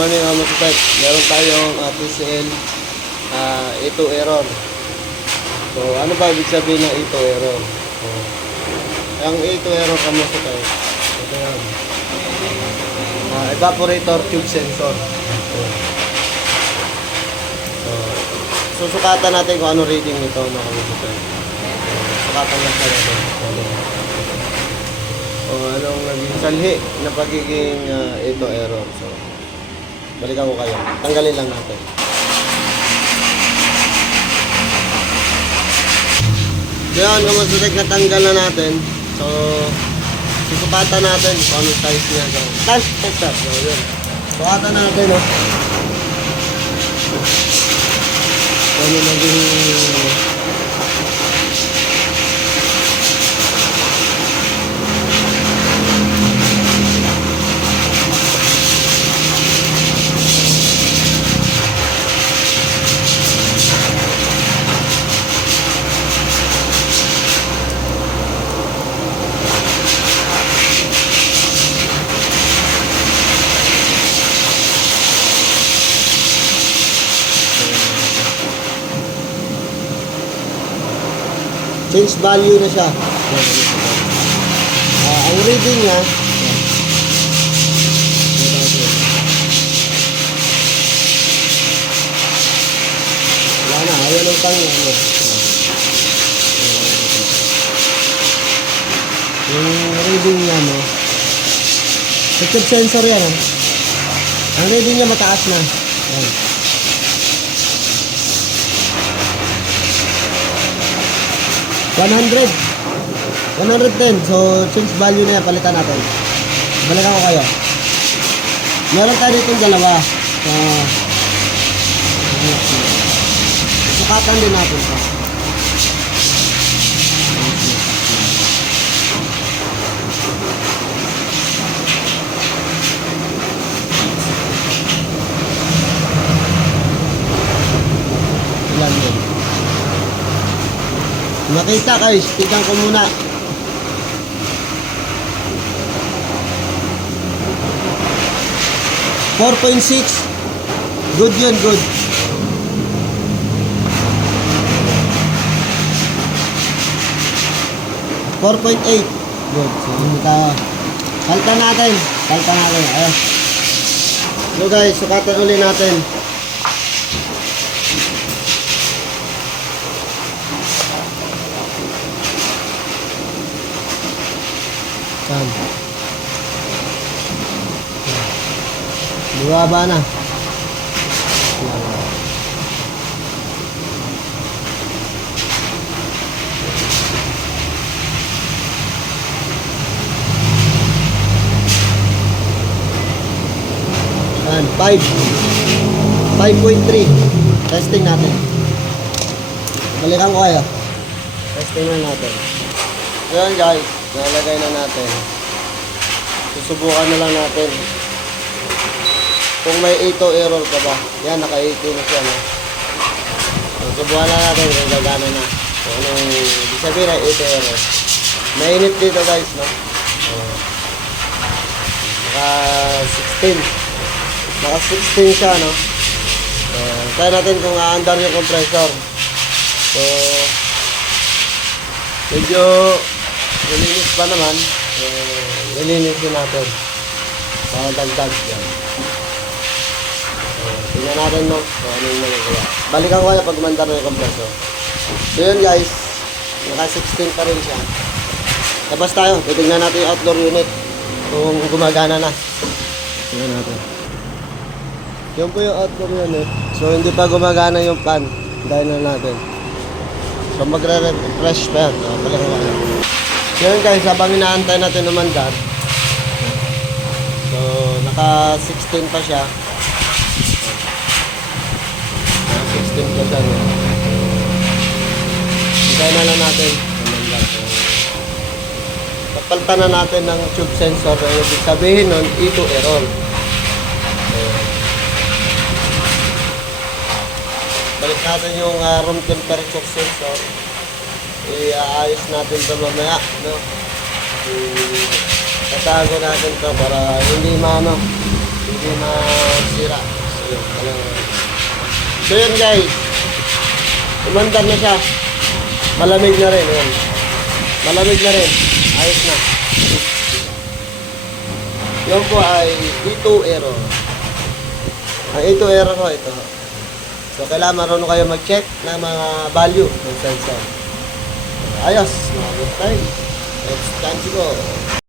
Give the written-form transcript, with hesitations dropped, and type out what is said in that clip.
morning mga masipet. Meron tayong TCL ito error. So ano ba ibig sabihin ng ito error? Ang ito error ka masipet. Ito yan. Evaporator tube sensor. So susukatan natin kung ano reading nito mga masipet. Sukatan lang sa natin. O anong naging salhi na pagiging ito error. So balikan ko kayo. Tanggalin lang natin. Yan, kung na tanggal na natin. So susukatan natin kung anong size niya. So test. So yun. Sukatan natin, no. So ano naging change value na siya. Ang reading niya wala na, ayaw ng tang yung reading niya tube sensor yan ang reading niya mataas na. Yan. 110. So change value na yan, palitan natin. Balikan ko kayo. Meron tayo ditong dalawa. Sukatan din natin ito. Ilan din. Nakita guys, tignan ko muna. $4.6. Good yun, good. $4.8. Good. So, kaltan natin. Ayan. So guys, sukatan ulit natin. Buwaba na. Yan, 5.3. Testing natin. Balikan ko kayo. Testing na natin. Ayan guys, nalagay na natin. Susubukan na lang natin kung may 8 error ka ba. Yan, naka-8 na siya, no? Susubukan na natin kung gagana na. So, anong ibig sabihin na 8 error. Mainit dito guys, no? Naka 16 siya, no? Try natin kung aandar yung compressor. So medyo nilinis pa naman. Nilinisin natin para dagdag yan. Tingnan natin, no? So ano yung nagagawa. Balikan ko kaya pag mandar na yung compressor. So yun guys, naka 16 pa rin siya. Labas tayo, titignan natin yung outdoor unit kung gumagana na. Tingnan natin. Yun po yung outdoor unit. So hindi pa gumagana yung fan. Dahil na natin. So magre-refresh pa yan. Balikan ko kaya. So yun guys, habang inaantay natin umandar. So naka 16 pa siya. Naka 16 pa siya. Hintayin na lang natin umandar. Papalitan na natin ng tube sensor. Ibig sabihin nun, ito error. Balik natin yung room temperature sensor. Iaayos natin ito mamaya, no? Tatago natin ito para hindi ma-sira nasira. So yun, so yun guys, umandar na siya. Malamig na rin, yun. Malamig na rin. Ayos na. Yung po ay E2 error. Ang E2 error ko ito. So kailangan marunong kayo mag-check ng mga value ng sensor. Ayos, mga good time. Let's time to go.